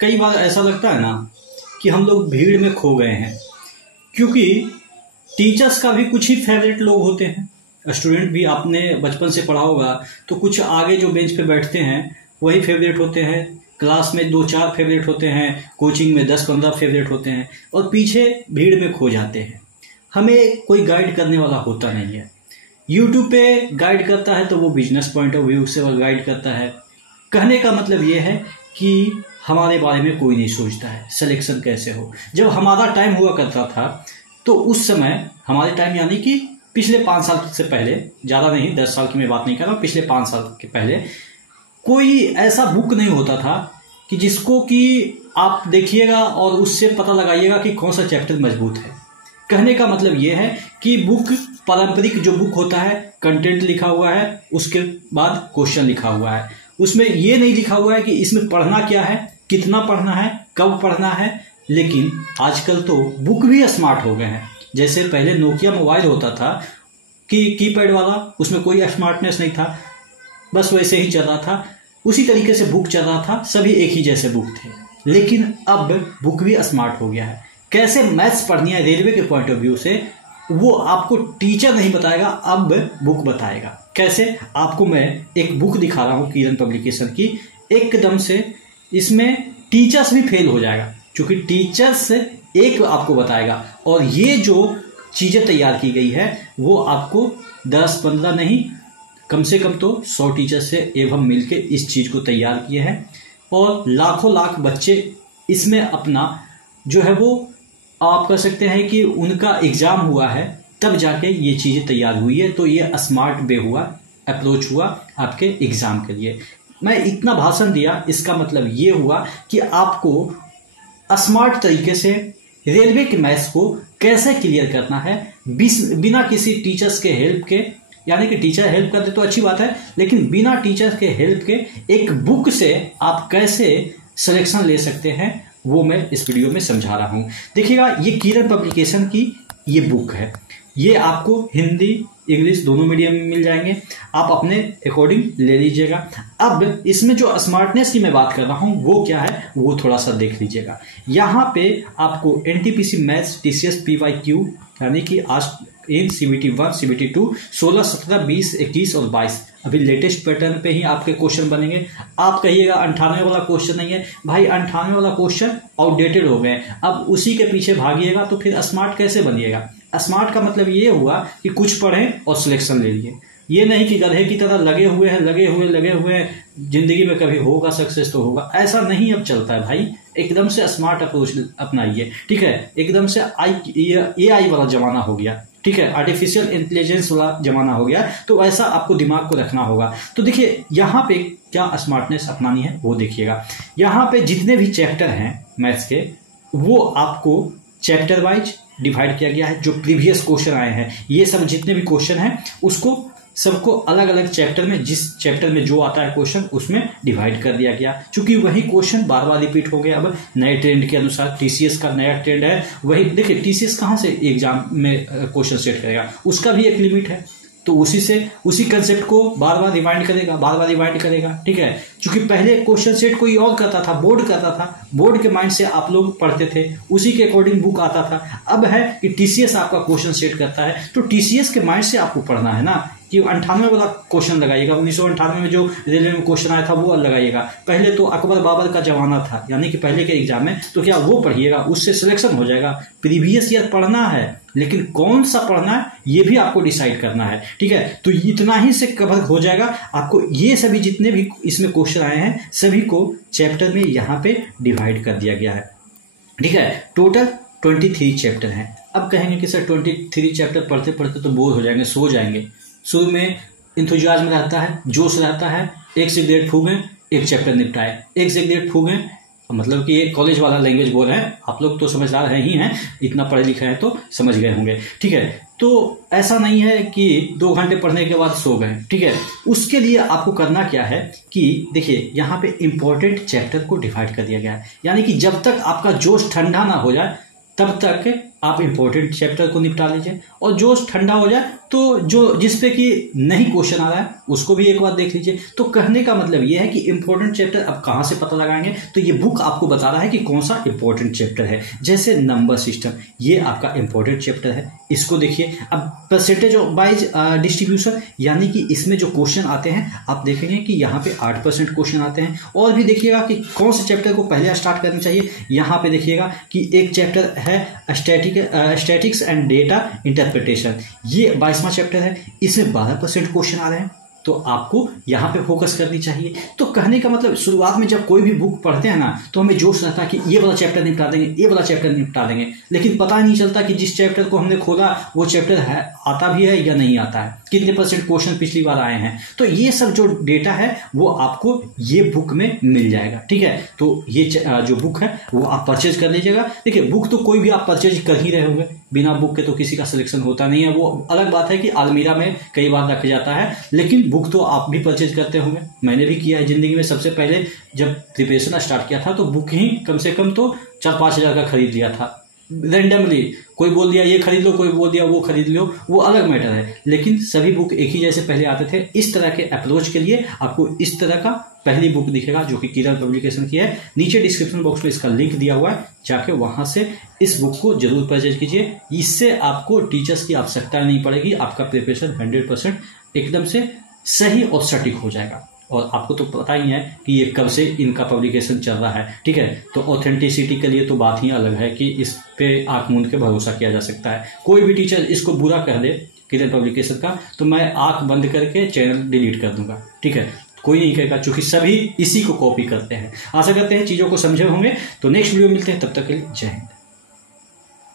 कई बार ऐसा लगता है ना कि हम लोग भीड़ में खो गए हैं, क्योंकि टीचर्स का भी कुछ ही फेवरेट लोग होते हैं। स्टूडेंट भी आपने बचपन से पढ़ा होगा तो कुछ आगे जो बेंच पे बैठते हैं वही फेवरेट होते हैं, क्लास में 2-4 फेवरेट होते हैं, कोचिंग में 10-15 फेवरेट होते हैं, और पीछे भीड़ में खो जाते हैं। हमें कोई गाइड करने वाला होता नहीं है। यूट्यूब पे गाइड करता है तो वो बिजनेस पॉइंट ऑफ व्यू से वो गाइड करता है। कहने का मतलब ये है कि हमारे बारे में कोई नहीं सोचता है सिलेक्शन कैसे हो। जब हमारा टाइम हुआ करता था तो उस समय, हमारे टाइम यानी कि पिछले 5 साल से पहले, ज़्यादा नहीं 10 साल की मैं बात नहीं कर रहा हूँ, पिछले 5 साल के पहले कोई ऐसा बुक नहीं होता था कि जिसको कि आप देखिएगा और उससे पता लगाइएगा कि कौन सा चैप्टर मजबूत है। कहने का मतलब ये है कि बुक, पारंपरिक जो बुक होता है, कंटेंट लिखा हुआ है, उसके बाद क्वेश्चन लिखा हुआ है, उसमें ये नहीं लिखा हुआ है कि इसमें पढ़ना क्या है, कितना पढ़ना है, कब पढ़ना है। लेकिन आजकल तो बुक भी स्मार्ट हो गए हैं। जैसे पहले नोकिया मोबाइल होता था कि कीपैड वाला, उसमें कोई स्मार्टनेस नहीं था, बस वैसे ही चल रहा था, उसी तरीके से बुक चल रहा था, सभी एक ही जैसे बुक थे। लेकिन अब बुक भी स्मार्ट हो गया है। कैसे मैथ्स पढ़नी है रेलवे के पॉइंट ऑफ व्यू से, वो आपको टीचर नहीं बताएगा, अब बुक बताएगा। कैसे, आपको मैं एक बुक दिखा रहा हूँ किरण पब्लिकेशन की, एकदम से इसमें टीचर्स भी फेल हो जाएगा, क्योंकि टीचर्स एक आपको बताएगा, और ये जो चीजें तैयार की गई है वो आपको 10-15 नहीं, कम से कम तो 100 टीचर से एवं मिलके इस चीज को तैयार किए हैं, और लाखों लाख बच्चे इसमें अपना जो है वो आप कह सकते हैं कि उनका एग्जाम हुआ है, तब जाके ये चीजें तैयार हुई है। तो ये स्मार्ट वे हुआ, अप्रोच हुआ आपके एग्जाम के लिए। मैं इतना भाषण दिया, इसका मतलब ये हुआ कि आपको स्मार्ट तरीके से रेलवे के मैथ्स को कैसे क्लियर करना है, बिना किसी टीचर्स के हेल्प के, यानी कि टीचर हेल्प कर दे तो अच्छी बात है, लेकिन बिना टीचर के हेल्प के एक बुक से आप कैसे सिलेक्शन ले सकते हैं, वो मैं इस वीडियो में समझा रहा हूं। देखिएगा, ये किरण पब्लिकेशन की ये बुक है। ये आपको हिंदी इंग्लिश दोनों मीडियम में मिल जाएंगे, आप अपने अकॉर्डिंग ले लीजिएगा। अब इसमें जो स्मार्टनेस की मैं बात कर रहा हूं वो क्या है, वो थोड़ा सा देख लीजिएगा। यहाँ पे आपको एनटीपीसी मैथ्स टीसीएस पीवाईक्यू, यानी कि आज इन CBT 1 CBT 2 16, 17, 20, 21 और 22 अभी लेटेस्ट पैटर्न पे ही आपके क्वेश्चन बनेंगे। आप कहिएगा 98 वाला क्वेश्चन नहीं है, भाई 98 वाला क्वेश्चन आउटडेटेड हो गए, अब उसी के पीछे भागिएगा तो फिर स्मार्ट कैसे बनिएगा। स्मार्ट का मतलब ये हुआ कि कुछ पढ़ें और सिलेक्शन ले लिए, ये नहीं कि गधे की तरह लगे हुए हैं, जिंदगी में कभी होगा सक्सेस तो होगा, ऐसा नहीं अब चलता है भाई। एकदम से स्मार्ट अप्रोच अपनाइए, ठीक है। एकदम से AI वाला जमाना हो गया, ठीक है, आर्टिफिशियल इंटेलिजेंस वाला जमाना हो गया, तो ऐसा आपको दिमाग को रखना होगा। तो देखिए यहाँ पे क्या स्मार्टनेस अपनानी है वो देखिएगा। यहाँ पे जितने भी चैप्टर हैं मैथ्स के, वो आपको चैप्टर वाइज डिवाइड किया गया है। जो प्रीवियस क्वेश्चन आए हैं, ये सब जितने भी क्वेश्चन हैं उसको सबको अलग अलग चैप्टर में, जिस चैप्टर में जो आता है क्वेश्चन उसमें डिवाइड कर दिया गया। चूंकि वही क्वेश्चन बार बार रिपीट हो गया, अब नए ट्रेंड के अनुसार टीसीएस का नया ट्रेंड है वही। देखिए टीसीएस कहाँ से एग्जाम में क्वेश्चन सेट करेगा, उसका भी एक लिमिट है, तो उसी कंसेप्ट को बार बार रिवाइंड करेगा, ठीक है। क्योंकि पहले क्वेश्चन सेट कोई और करता था, बोर्ड करता था, बोर्ड के माइंड से आप लोग पढ़ते थे, उसी के अकॉर्डिंग बुक आता था। अब है कि टीसीएस आपका क्वेश्चन सेट करता है, तो टीसीएस के माइंड से आपको पढ़ना है ना, कि 98 वाला क्वेश्चन लगाइएगा, 1998 में जो रेलवे में क्वेश्चन आया था वो लगाइएगा। पहले तो अकबर बाबर का जमाना था, यानी कि पहले के एग्जाम में, तो क्या वो पढ़िएगा, उससे सिलेक्शन हो जाएगा। प्रीवियस ईयर पढ़ना है, लेकिन कौन सा पढ़ना है ये भी आपको डिसाइड करना है, ठीक है। तो इतना ही से कवर हो जाएगा आपको। ये सभी जितने भी इसमें क्वेश्चन आए हैं सभी को चैप्टर में यहाँ पे डिवाइड कर दिया गया है, ठीक है। टोटल 23 चैप्टर हैं। अब कहेंगे कि सर 23 चैप्टर पढ़ते पढ़ते तो बोर हो जाएंगे, सो जाएंगे। शुरू में इंथुजियाज्म रहता है, जोश रहता है, एक से डेढ़ फूकें, एक चैप्टर निपटाए, एक से डेढ़ फूकें, मतलब कि ये कॉलेज वाला लैंग्वेज बोल रहे हैं, आप लोग तो समझदार हैं ही हैं, इतना पढ़े लिखे हैं तो समझ गए होंगे, ठीक है। तो ऐसा नहीं है कि 2 घंटे पढ़ने के बाद सो गए, ठीक है। उसके लिए आपको करना क्या है कि देखिए यहाँ पे इंपॉर्टेंट चैप्टर को डिवाइड कर दिया गया है, यानी कि जब तक आपका जोश ठंडा ना हो जाए तब तक आप इंपॉर्टेंट चैप्टर को निपटा लीजिए, और जो ठंडा हो जाए तो जो जिस पे कि नहीं क्वेश्चन आ रहा है उसको भी एक बार देख लीजिए। तो कहने का मतलब ये है कि इंपॉर्टेंट चैप्टर अब कहाँ से पता लगाएंगे, तो ये बुक आपको बता रहा है कि कौन सा इंपॉर्टेंट चैप्टर है। जैसे नंबर सिस्टम, ये आपका इंपॉर्टेंट चैप्टर है, इसको देखिए। अब परसेंटेज वाइज डिस्ट्रीब्यूशन, यानी कि इसमें जो क्वेश्चन आते हैं आप देखेंगे कि यहाँ पे 8% क्वेश्चन आते हैं। और भी देखिएगा कि कौन से चैप्टर को पहले स्टार्ट करना चाहिए। यहाँ पे देखिएगा कि एक चैप्टर है स्टैटिक्स एंड डेटा इंटरप्रिटेशन, ये 22वां चैप्टर है, इसमें 12% क्वेश्चन आ रहे हैं, तो आपको यहाँ पे फोकस करनी चाहिए। तो कहने का मतलब शुरुआत में जब कोई भी बुक पढ़ते हैं ना तो हमें जोश रहता है कि ये वाला चैप्टर निपटा देंगे, ये वाला चैप्टर निपटा देंगे, लेकिन पता नहीं चलता कि जिस चैप्टर को हमने खोला वो चैप्टर है आता भी है या नहीं आता है, कितने % क्वेश्चन पिछली बार आए हैं। तो ये सब जो डेटा है वो आपको ये बुक में मिल जाएगा, ठीक है। तो ये जो बुक है वो आप परचेज कर लीजिएगा। देखिए बुक तो कोई भी आप परचेज कर ही रहे होंगे, बिना बुक के तो किसी का सिलेक्शन होता नहीं है। वो अलग बात है कि अलमीरा में कई बार रख जाता है, लेकिन बुक तो आप भी परचेज करते होंगे। मैंने भी किया है जिंदगी में। सबसे पहले जब प्रिपरेशन स्टार्ट किया था तो बुक ही कम से कम तो 4-5 हज़ार का खरीद लिया था रेंडमली। कोई बोल दिया ये खरीद लो, कोई बोल दिया वो खरीद लो, वो अलग मैटर है, लेकिन सभी बुक एक ही जैसे पहले आते थे। इस तरह के अप्रोच के लिए आपको इस तरह का पहली बुक दिखेगा जो कि किरल पब्लिकेशन की है। नीचे डिस्क्रिप्शन बॉक्स में इसका लिंक दिया हुआ है, जाके वहां से इस बुक को जरूर परचेज कीजिए। इससे आपको टीचर्स की आवश्यकता नहीं पड़ेगी, आपका प्रिपरेशन 100% एकदम से सही और सटीक हो जाएगा। और आपको तो पता ही है कि ये कब से इनका पब्लिकेशन चल रहा है, ठीक है। तो ऑथेंटिसिटी के लिए तो बात ही अलग है कि इस पे आंख मूंद के भरोसा किया जा सकता है। कोई भी टीचर इसको बुरा कह दे किरल पब्लिकेशन का तो मैं आंख बंद करके चैनल डिलीट कर दूंगा, ठीक है। कोई नहीं कहेगा, क्योंकि सभी इसी को कॉपी करते हैं। आशा करते हैं चीजों को समझे होंगे। तो नेक्स्ट वीडियो मिलते हैं, तब तक के लिए जय हिंद।